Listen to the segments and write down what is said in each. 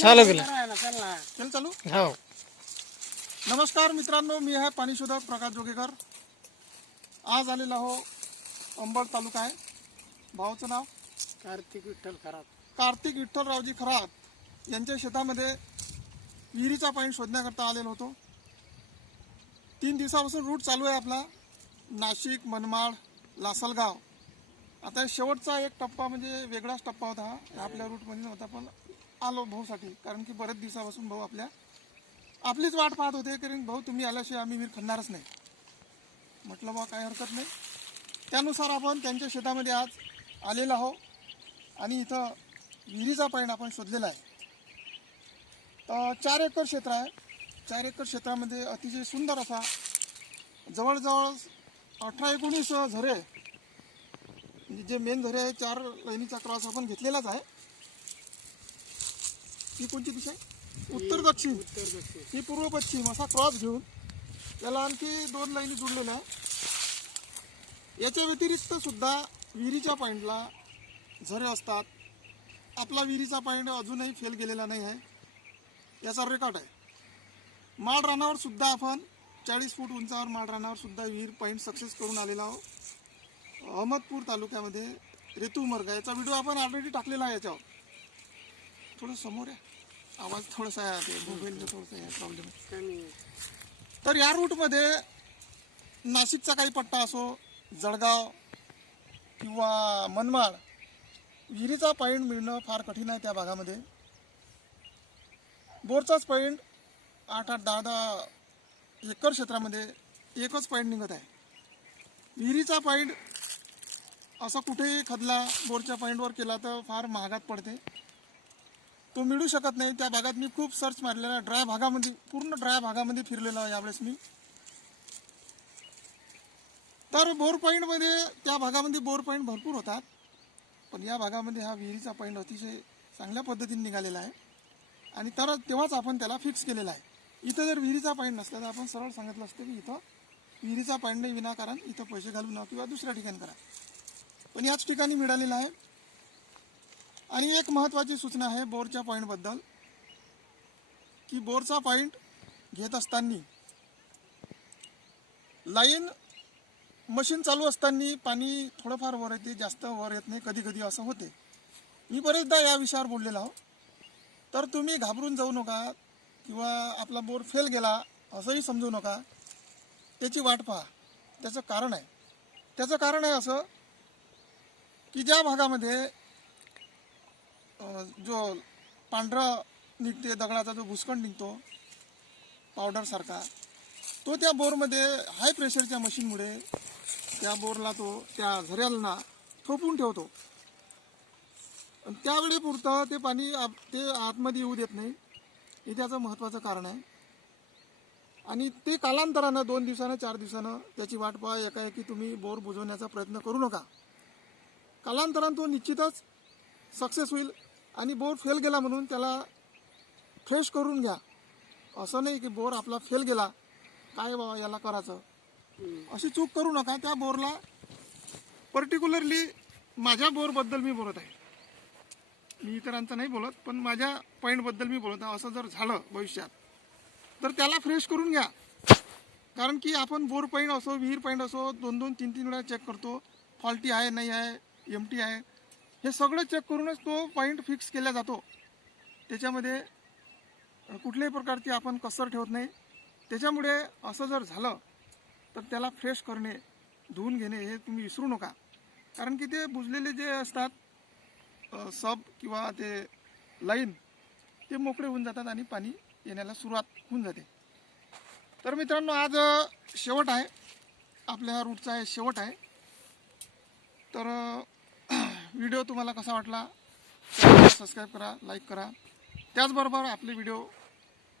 चालू केलं. चल चालू? हो. नमस्कार मित्रांनो मी आहे पाणीशोधक प्रकाश जोगेकर. आज आलेला हो अंबड तालुका आहे. भावाचं नाव? कार्तिक विठ्ठल खराब कार्तिक विठ्ठलरावजी खरात. यांच्या शेतामध्ये विहिरीचा पाणी शोधण्याकरता आलेलो होतो. तीन दिवसापासून रूट चालू आहे आपला. नाशिक मनमाड लासलगाव. आता शेवटचा एक टप्पा म्हणजे वेगळाच टप्पा होता. हा आपल्या रूटमध्ये होता पण आलो भाऊसाठी. कारण की बरेच दिवसापासून भाऊ आपल्या आपलीच वाट पाहत होते कारण भाऊ तुम्ही आल्याशिवाय आम्ही विहीर खणणारच नाही. म्हटलं बा काही हरकत नाही. त्यानुसार आपण त्यांच्या शेतामध्ये आज आलेलो आहो आणि इथं विहिरीचा पाणी आपण शोधलेला आहे. तर चार एकर क्षेत्र आहे. चार एकर क्षेत्रामध्ये अतिशय सुंदर असा जवळजवळ अठरा एकोणीस झरे म्हणजे जे मेन झरे आहे चार लाईनीचा क्रॉस आपण घेतलेलाच आहे. ही कोणती दिशा आहे? उत्तर दक्षिण. उत्तर दक्षिण. ही पूर्व पश्चिम असा क्रॉस घेऊन त्याला आणखी दोन लाईनी जुडलेल्या आहे याच्या व्यतिरिक्त सुद्धा विहिरीच्या पॉईंटला झरे असतात. आपला विहिरीचा पॉईंट अजूनही फेल गेलेला नाही आहे. याचा रेकॉर्ड आहे. माळ रानावर सुद्धा आपण चाळीस फूट उंचावर माळ रानावर सुद्धा विहीर पॉईंट सक्सेस करून आलेला आहोत. अहमदपूर तालुक्यामध्ये रेतुमर्ग याचा व्हिडिओ आपण ऑलरेडी टाकलेला आहे याच्यावर. थोडं समोर आहे आवाज थोडासा आहे मोबाईलचं थोडंसं प्रॉब्लेम तर या रूटमध्ये नाशिकचा काही पट्टा असो जळगाव किंवा मनमाड विहिरीचा पॉईंट मिळणं फार कठीण आहे त्या भागामध्ये. बोरचाच पॉईंट आठ आठ दहा दहा एकर क्षेत्रामध्ये एकच पॉईंट निघत आहे. विहिरीचा पॉईंट असा कुठेही खदला बोरच्या पॉईंटवर केला तर फार महागात पडते. तो मिळू शकत नाही. त्या भागात मी खूप सर्च मारलेला आहे. ड्राय भागामध्ये पूर्ण ड्राय भागामध्ये फिरलेला आहे यावेळेस मी. तर बोर पॉईंटमध्ये त्या भागामध्ये बोर पॉईंट भरपूर होतात. पण या भागामध्ये हा विहिरीचा पॉईंट अतिशय चांगल्या पद्धतीने निघालेला आहे. आणि तर तेव्हाच आपण त्याला फिक्स केलेला आहे. इथं जर विहिरीचा पॉईंट नसला तर आपण सरळ सांगितलं असतं की इथं विहिरीचा पॉईंट नाही विनाकारण इथं पैसे घालू नका किंवा दुसऱ्या ठिकाणी करा. पण याच ठिकाणी मिळालेलं आहे. आणि एक महत्त्वाची सूचना आहे बोरच्या पॉईंटबद्दल की बोरचा पॉईंट घेत असताना लाईन मशीन चालू असताना पाणी थोडंफार वर येते जास्त वर येत नाही कधी कधी असं होते. मी बरेचदा या विषयावर बोललेलो आहो. तर तुम्ही घाबरून जाऊ नका किंवा आपला बोर फेल गेला असंही समजू नका. त्याची वाट पहा. त्याचं कारण आहे. त्याचं कारण आहे असं की ज्या भागामध्ये जो पांढरा निघते दगडाचा जो भुसकण निघतो पावडरसारखा तो त्या बोरमध्ये हाय प्रेशरच्या मशीनमुळे त्या बोरला तो त्या झऱ्यालना थोपून ठेवतो. आणि त्यावेळी पुरतं ते पाणी आप- ते आतमध्ये येऊ देत नाही. हे त्याचं महत्त्वाचं कारण आहे. आणि ते कालांतरानं दोन दिवसानं चार दिवसानं त्याची वाट पहा एकाएकी तुम्ही बोर बुजवण्याचा प्रयत्न करू नका. कालांतरानं तो निश्चितच सक्सेस होईल आणि बोर फेल गेला म्हणून त्याला फ्रेश करून घ्या. असं नाही की बोर आपला फेल गेला. काय बाबा याला करायचं? अशी चूक करू नका. त्या बोरला पर्टिक्युलरली माझ्या बोरबद्दल मी बोलत आहे. मी इतरांचं नाही बोलत पण माझ्या पॉईंटबद्दल मी बोलत आहे. असं जर झालं भविष्यात तर त्याला फ्रेश करून घ्या. कारण की आपण बोर पॉईंट असो विहीर पॉईंट असो दोन दोन तीन तीन वेळा चेक करतो. फॉल्टी आहे नाही आहे एम टी आहे. हे सगळं चेक करूनच तो पॉईंट फिक्स केला जातो. त्याच्यामध्ये कुठल्याही प्रकारची आपण कसर ठेवत नाही. त्याच्यामुळे असं जर झालं तर त्याला फ्रेश करणे धुवून घेणे हे तुम्ही विसरू नका. कारण की ते बुजलेले जे असतात सब किंवा ते लाईन ते मोकळे होऊन जातात आणि पाणी येण्याला सुरुवात होऊन जाते. तर मित्रांनो आज शेवट आहे. आपल्या ह्या रूटचा आहे शेवट आहे. तर व्हिडिओ तुम्हाला कसा वाटला सबस्क्राईब करा लाईक करा. त्याचबरोबर आपले व्हिडिओ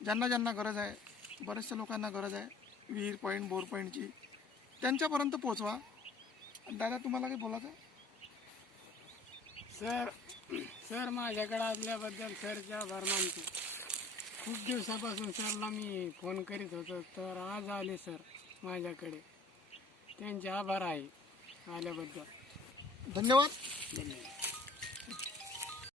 ज्यांना ज्यांना गरज आहे बऱ्याचशा लोकांना गरज आहे विहीर पॉईंट बोर पॉईंटची त्यांच्यापर्यंत पोचवा दादा तुम्हाला काही बोलायचं आहे? सर सर माझ्याकडे असल्याबद्दल सरच्या आभार मानतो. खूप दिवसापासून सरला मी फोन करीत होतो तर आज आले सर माझ्याकडे. त्यांचे आभार आहे आल्याबद्दल. धन्यवाद. धन्यवाद.